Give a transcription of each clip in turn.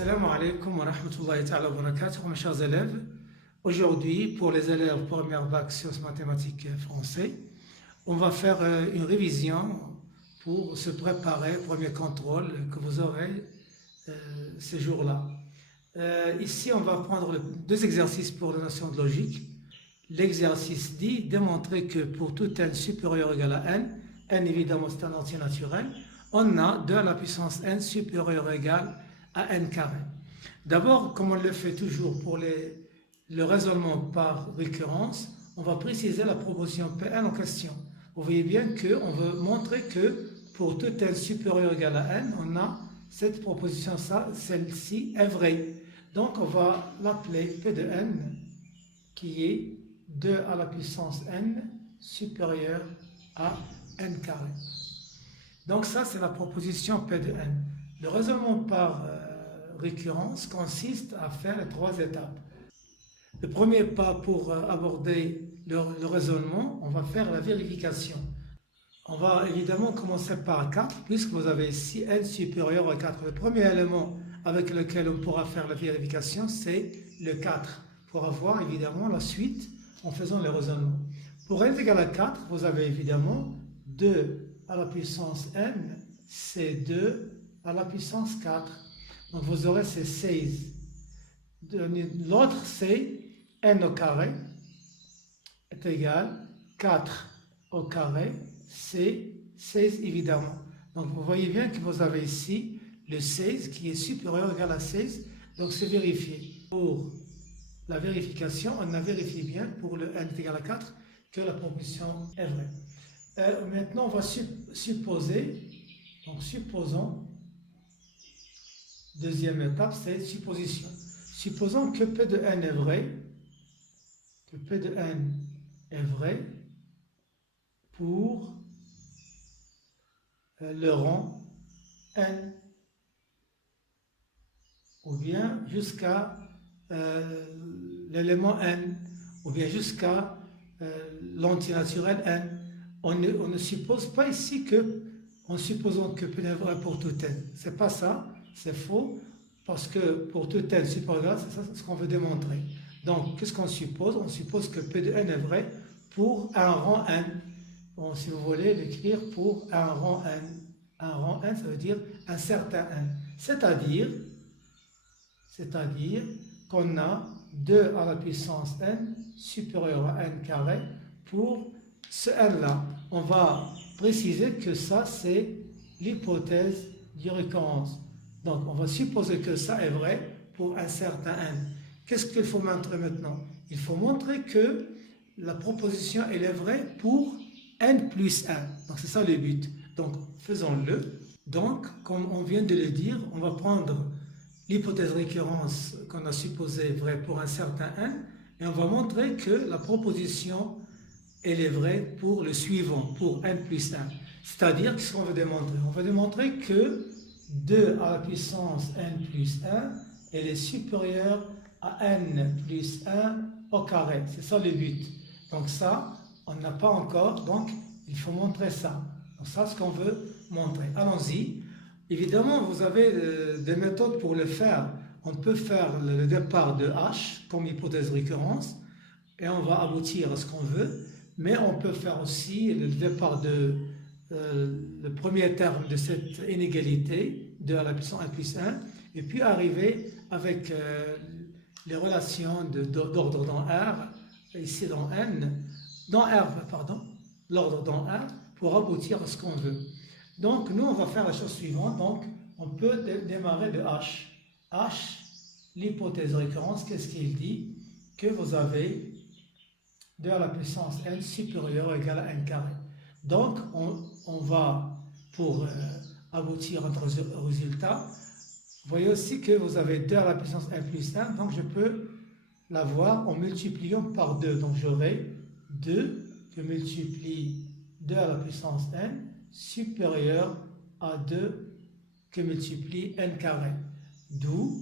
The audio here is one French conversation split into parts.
Assalamu alaikum wa rahmatullahi ta'ala wa barakatuh, mes chers élèves. Aujourd'hui, pour les élèves première bac sciences mathématiques et français, on va faire une révision pour se préparer au premier contrôle que vous aurez ces jours-là. Ici, on va prendre deux exercices pour la notion de logique. L'exercice dit démontrer que pour tout n supérieur ou égal à n évidemment c'est un entier naturel, on a 2 à la puissance n supérieur ou égal à n carré. D'abord, comme on le fait toujours pour le raisonnement par récurrence, on va préciser la proposition Pn en question. Vous voyez bien qu'on veut montrer que pour tout n supérieur ou égal à n, on a cette proposition, celle-ci est vraie. Donc on va l'appeler P de n, qui est 2 à la puissance n supérieur à n carré. Donc ça, c'est la proposition P de n. Le raisonnement par récurrence consiste à faire 3 étapes. Le premier pas pour aborder le raisonnement, on va faire la vérification. On va évidemment commencer par 4, puisque vous avez ici n supérieur à 4. Le premier élément avec lequel on pourra faire la vérification, c'est le 4, pour avoir évidemment la suite en faisant le raisonnement. Pour n égale à 4, vous avez évidemment 2 à la puissance n, c'est 2 à la puissance 4. Donc vous aurez ces 16. L'autre, c'est n au carré est égal 4 au carré, c'est 16 évidemment. Donc vous voyez bien que vous avez ici le 16 qui est supérieur ou égal à 16, donc c'est vérifié. Pour la vérification, on a vérifié bien pour le n est égal à 4 que la proposition est vraie. Maintenant, on va supposer, donc supposons, deuxième étape, c'est supposition. Supposons que P de n est vrai, que P de n est vrai pour le rang n, ou bien jusqu'à l'élément n, ou bien jusqu'à l'antinaturel n. On ne suppose pas ici que, en supposant que P est vrai pour tout n. C'est pas ça, c'est faux, parce que pour tout n supérieur, c'est ça ce qu'on veut démontrer. Donc, qu'est-ce qu'on suppose? On suppose que P de n est vrai pour un rang n. Bon, si vous voulez l'écrire pour un rang n. Un rang n, ça veut dire un certain n. C'est-à-dire qu'on a 2 à la puissance n supérieur à n carré pour ce n-là. On va préciser que ça, c'est l'hypothèse de récurrence. Donc, on va supposer que ça est vrai pour un certain n. Qu'est-ce qu'il faut montrer maintenant? Il faut montrer que la proposition, elle est vraie pour n plus 1. Donc, c'est ça le but. Donc, faisons-le. Donc, comme on vient de le dire, on va prendre l'hypothèse de récurrence qu'on a supposée vraie pour un certain n, et on va montrer que la proposition, elle est vraie pour le suivant, pour n plus 1. C'est-à-dire, qu'est-ce qu'on veut démontrer? On va démontrer que 2 à la puissance n plus 1, elle est supérieure à n plus 1 au carré. C'est ça le but. Donc ça, on n'a pas encore, donc il faut montrer ça. Donc ça, ce qu'on veut montrer. Allons-y. Évidemment, vous avez des méthodes pour le faire. On peut faire le départ de h comme hypothèse de récurrence et on va aboutir à ce qu'on veut. Mais on peut faire aussi le départ de le premier terme de cette inégalité, 2 à la puissance 1 plus 1, et puis arriver avec les relations d'ordre dans R, ici dans N, dans R, pardon, l'ordre dans R, pour aboutir à ce qu'on veut. Donc, nous, on va faire la chose suivante. Donc, on peut démarrer de H. H, l'hypothèse de récurrence, qu'est-ce qu'il dit? Que vous avez 2 à la puissance n supérieur ou égal à n carré. Donc, on va, pour aboutir à notre résultat, vous voyez aussi que vous avez 2 à la puissance n plus 1, donc je peux l'avoir en multipliant par 2. Donc, j'aurai 2 que multiplie 2 à la puissance n supérieur à 2 que multiplie n carré. D'où,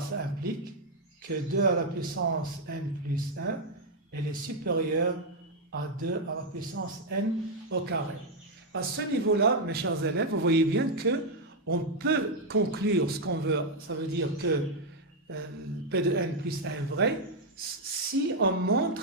ça implique que 2 à la puissance n plus 1, elle est supérieure à 2 à la puissance n au carré. À ce niveau-là, mes chers élèves, vous voyez bien que on peut conclure ce qu'on veut, ça veut dire que P de n plus 1 est vrai, si on montre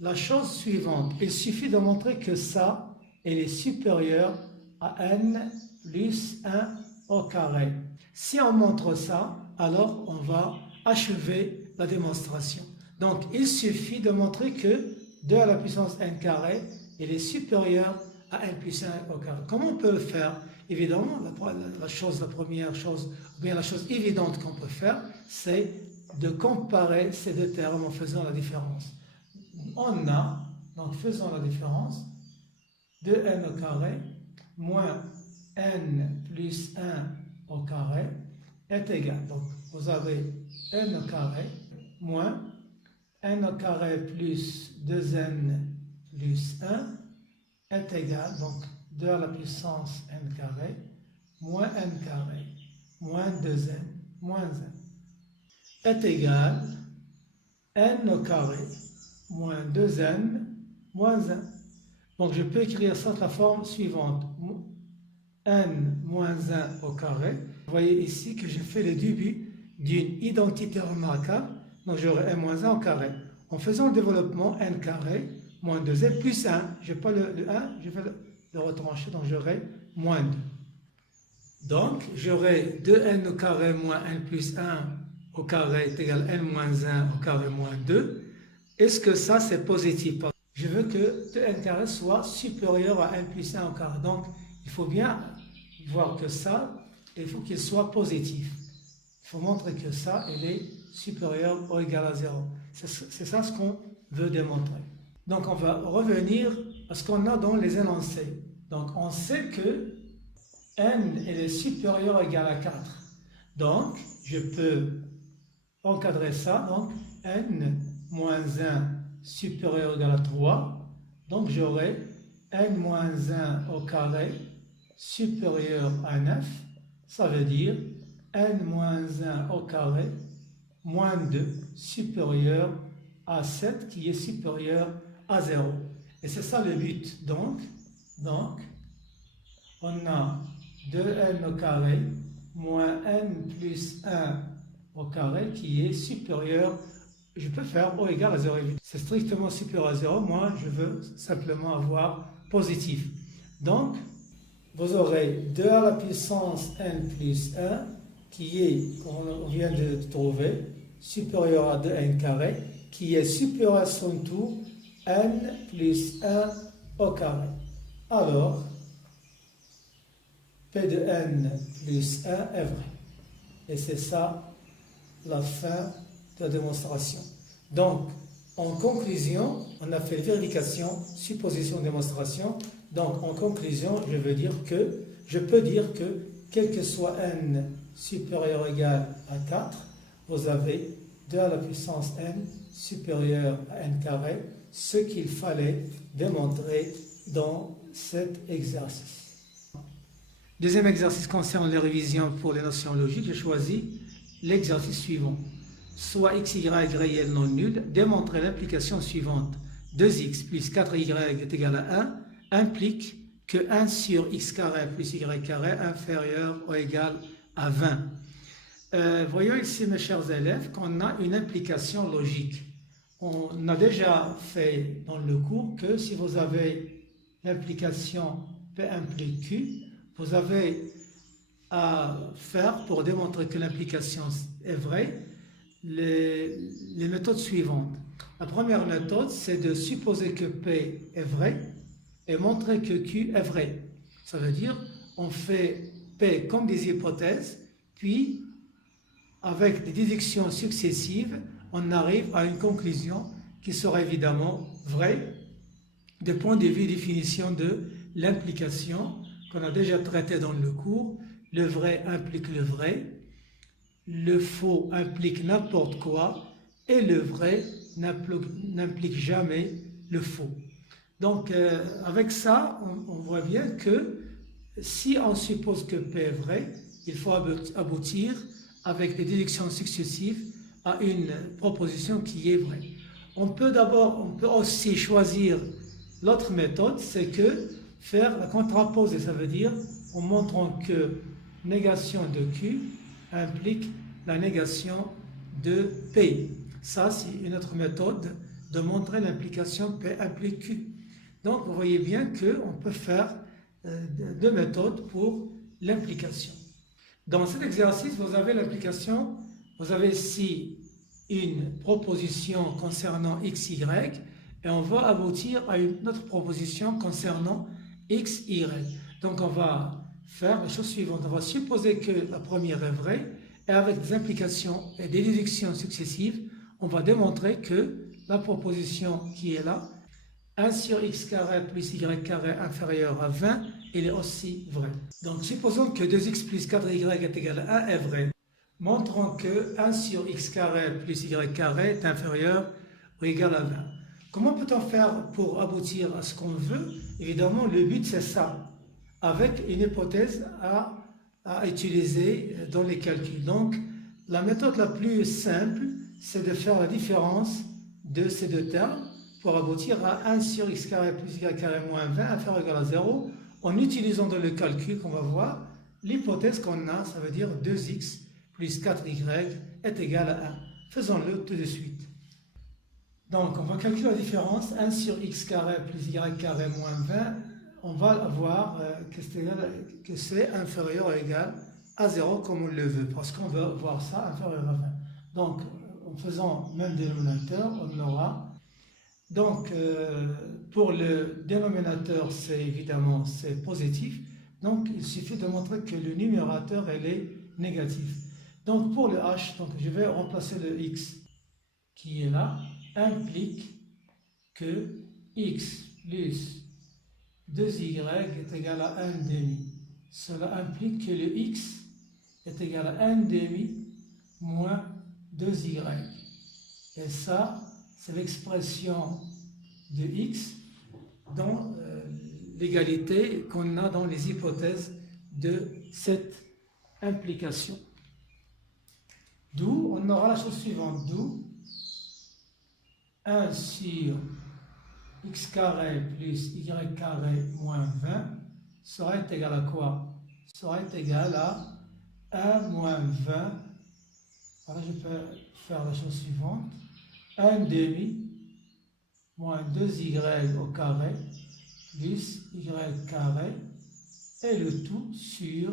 la chose suivante. Il suffit de montrer que ça, elle est supérieur à n plus 1 au carré. Si on montre ça, alors on va achever la démonstration. Donc, il suffit de montrer que 2 à la puissance n carré, elle est supérieure à n plus 1 au carré. Comment on peut le faire? Évidemment, la première chose, ou bien la chose évidente qu'on peut faire, c'est de comparer ces deux termes en faisant la différence. On a, donc faisons la différence, 2n au carré moins n plus 1 au carré est égal. Donc, vous avez n au carré moins n au carré plus 2n plus 1 est égal, donc 2 à la puissance n carré moins n carré moins 2n moins 1 est égal n au carré moins 2n moins 1. Donc je peux écrire ça de la forme suivante. n moins 1 au carré. Vous voyez ici que j'ai fait le début d'une identité remarquable. Donc j'aurai n moins 1 au carré. En faisant le développement, n carré moins 2n plus 1. Je n'ai pas le 1, je vais le retrancher, donc j'aurai moins 2. Donc j'aurai 2n au carré moins n plus 1 au carré est égal à n moins 1 au carré moins 2. Est-ce que ça c'est positif? Je veux que 2n carré soit supérieur à n plus 1 au carré. Donc il faut bien voir que ça, il faut qu'il soit positif. Il faut montrer que ça, il est supérieur ou égal à 0. C'est ça ce qu'on veut démontrer. Donc on va revenir à ce qu'on a dans les énoncés. Donc on sait que n elle est supérieur ou égal à 4. Donc je peux encadrer ça. Donc n moins 1 supérieur ou égal à 3. Donc j'aurai n moins 1 au carré supérieur à 9. Ça veut dire n moins 1 au carré moins 2 supérieur à 7 qui est supérieur à 0. Et c'est ça le but. Donc, on a 2n au carré moins n plus 1 au carré qui est supérieur, je peux faire O égale à 0. C'est strictement supérieur à 0. Moi, je veux simplement avoir positif. Donc, vous aurez 2 à la puissance n plus 1 qui est, comme on vient de trouver, supérieur à 2n carré, qui est supérieur à son tour n plus 1 au carré. Alors, P de n plus 1 est vrai. Et c'est ça la fin de la démonstration. Donc, en conclusion, on a fait vérification, supposition, démonstration. Donc, en conclusion, je peux dire que, quel que soit n supérieur ou égal à 4, vous avez 2 à la puissance n supérieur à n carré, ce qu'il fallait démontrer dans cet exercice. Deuxième exercice concerne les révisions pour les notions logiques. J'ai choisi l'exercice suivant. Soit x, y réel non nul, démontrer l'implication suivante. 2x plus 4y est égal à 1 implique que 1 sur x carré plus y carré inférieur ou égal à 20. Voyons ici, mes chers élèves, qu'on a une implication logique. On a déjà fait dans le cours que si vous avez l'implication P implique Q, vous avez à faire pour démontrer que l'implication est vraie les méthodes suivantes. La première méthode, c'est de supposer que P est vrai et montrer que Q est vrai. Ça veut dire on fait P comme des hypothèses, puis avec des déductions successives, on arrive à une conclusion qui sera évidemment vraie du point de vue définition de l'implication qu'on a déjà traité dans le cours. Le vrai implique le vrai, le faux implique n'importe quoi et le vrai n'implique jamais le faux. Donc avec ça, on voit bien que si on suppose que P est vrai, il faut aboutir avec des déductions successives à une proposition qui est vraie. On peut aussi choisir l'autre méthode, c'est que faire la contraposée, ça veut dire en montrant que négation de Q implique la négation de P. Ça, c'est une autre méthode de montrer l'implication P implique Q. Donc, vous voyez bien qu'on peut faire deux méthodes pour l'implication. Dans cet exercice, vous avez l'implication, vous avez ici une proposition concernant x, y, et on va aboutir à une autre proposition concernant x, y. Donc, on va faire la chose suivante. On va supposer que la première est vraie, et avec des implications et des déductions successives, on va démontrer que la proposition qui est là, 1 sur x carré plus y carré inférieur à 20, il est aussi vrai. Donc, supposons que 2x plus 4y est égal à 1 est vrai. Montrons que 1 sur x carré plus y carré est inférieur ou égal à 20. Comment peut-on faire pour aboutir à ce qu'on veut? Évidemment, le but c'est ça, avec une hypothèse à utiliser dans les calculs. Donc, la méthode la plus simple, c'est de faire la différence de ces deux termes pour aboutir à 1 sur x carré plus y carré moins 20 inférieur ou égal à 0, en utilisant dans le calcul qu'on va voir l'hypothèse qu'on a, ça veut dire 2x plus 4y est égal à 1. Faisons-le tout de suite. Donc, on va calculer la différence, 1 sur x carré plus y carré moins 20, on va avoir que c'est inférieur ou égal à 0 comme on le veut, parce qu'on veut voir ça inférieur à 20. Donc, en faisant même dénominateur, on aura... Donc, pour le dénominateur, c'est évidemment positif. Donc, il suffit de montrer que le numérateur, elle est négatif. Donc, pour le h, donc, je vais remplacer le x qui est là, implique que x plus 2y est égal à 1 demi. Cela implique que le x est égal à 1 demi moins 2y. Et ça, c'est l'expression de x dans l'égalité qu'on a dans les hypothèses de cette implication. D'où on aura la chose suivante, d'où 1 sur x carré plus y carré moins 20 sera égal à quoi? Sera égal à 1 moins 20. Voilà, je peux faire la chose suivante. 1 demi moins 2y au carré plus y carré et le tout sur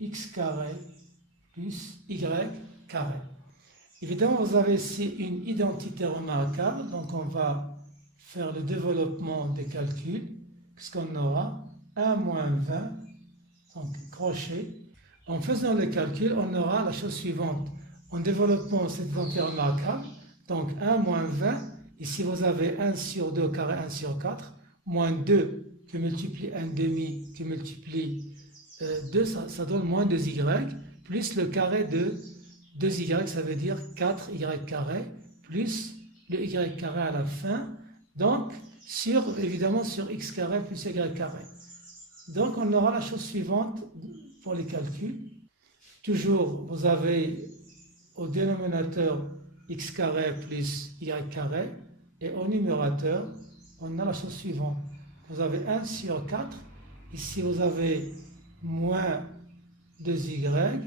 x carré plus y carré. Évidemment, vous avez ici une identité remarquable, donc on va faire le développement des calculs, puisqu'on aura 1 moins 20, donc crochet. En faisant le calcul, on aura la chose suivante. En développant cette identité remarquable, donc 1 moins 20, ici vous avez 1 sur 2 carré 1 sur 4, moins 2 qui multiplie 1 demi, qui multiplie 2, ça donne moins 2y, plus le carré de 2y, ça veut dire 4y carré, plus le y carré à la fin, donc évidemment sur x carré plus y carré. Donc on aura la chose suivante pour les calculs. Toujours, vous avez au dénominateur x carré plus y carré, et au numérateur, on a la chose suivante. Vous avez 1 sur 4, ici vous avez moins 2y,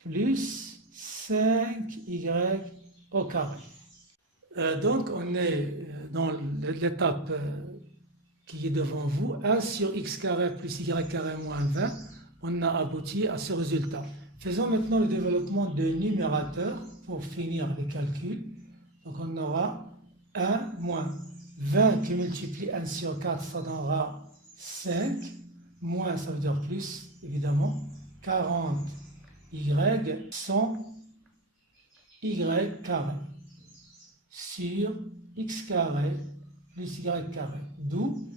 plus 5y au carré. Donc on est dans l'étape qui est devant vous, 1 sur x carré plus y carré moins 20, on a abouti à ce résultat. Faisons maintenant le développement de numérateur pour finir les calculs. Donc on aura 1 moins 20 qui multiplie 1 sur 4, ça donnera 5, moins ça veut dire plus, évidemment, 40 y, 100 y carré sur x carré plus y carré. D'où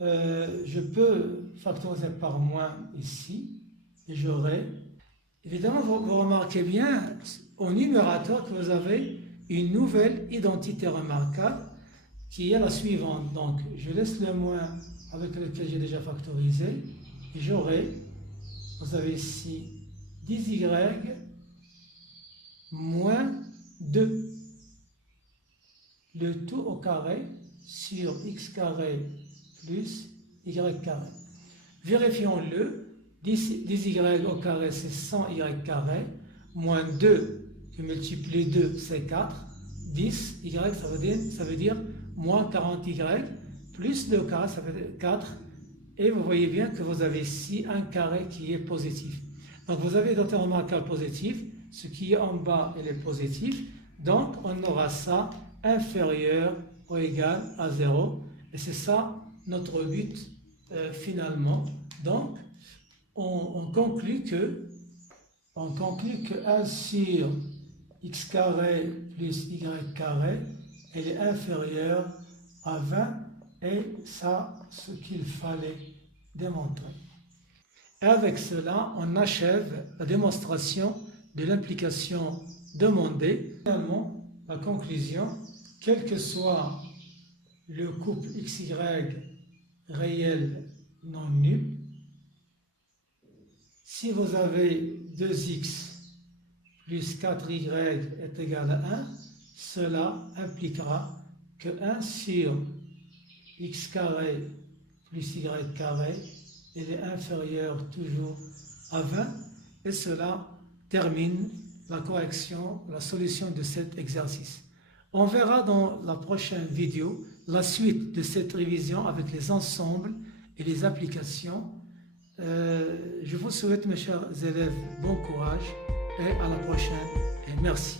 je peux factoriser par moins ici, et j'aurai, évidemment, vous remarquez bien au numérateur que vous avez une nouvelle identité remarquable qui est la suivante. Donc, je laisse le moins avec lequel j'ai déjà factorisé, et j'aurai, vous avez ici 10y moins 2. Le tout au carré sur x carré plus y carré. Vérifions-le. 10y au carré, c'est 100y carré, moins 2, je multiplie 2, c'est 4. 10y, ça veut dire moins 40y, plus 2 carré, ça fait 4. Et vous voyez bien que vous avez ici un carré qui est positif. Donc vous avez d'autres remarquables positifs, ce qui est en bas il est positif, donc on aura ça inférieur ou égal à 0, et c'est ça notre but finalement. Donc on conclut que 1 sur x carré plus y carré, elle est inférieure à 20, et ça, ce qu'il fallait démontrer. Et avec cela, on achève la démonstration de l'implication demandée. Finalement, la conclusion, quel que soit le couple XY réel non nul, si vous avez 2x plus 4y est égal à 1, cela impliquera que 1 sur x carré plus y carré, il est inférieur toujours à 20, et cela termine la correction, la solution de cet exercice. On verra dans la prochaine vidéo la suite de cette révision avec les ensembles et les applications. Je vous souhaite, mes chers élèves, bon courage et à la prochaine, et merci.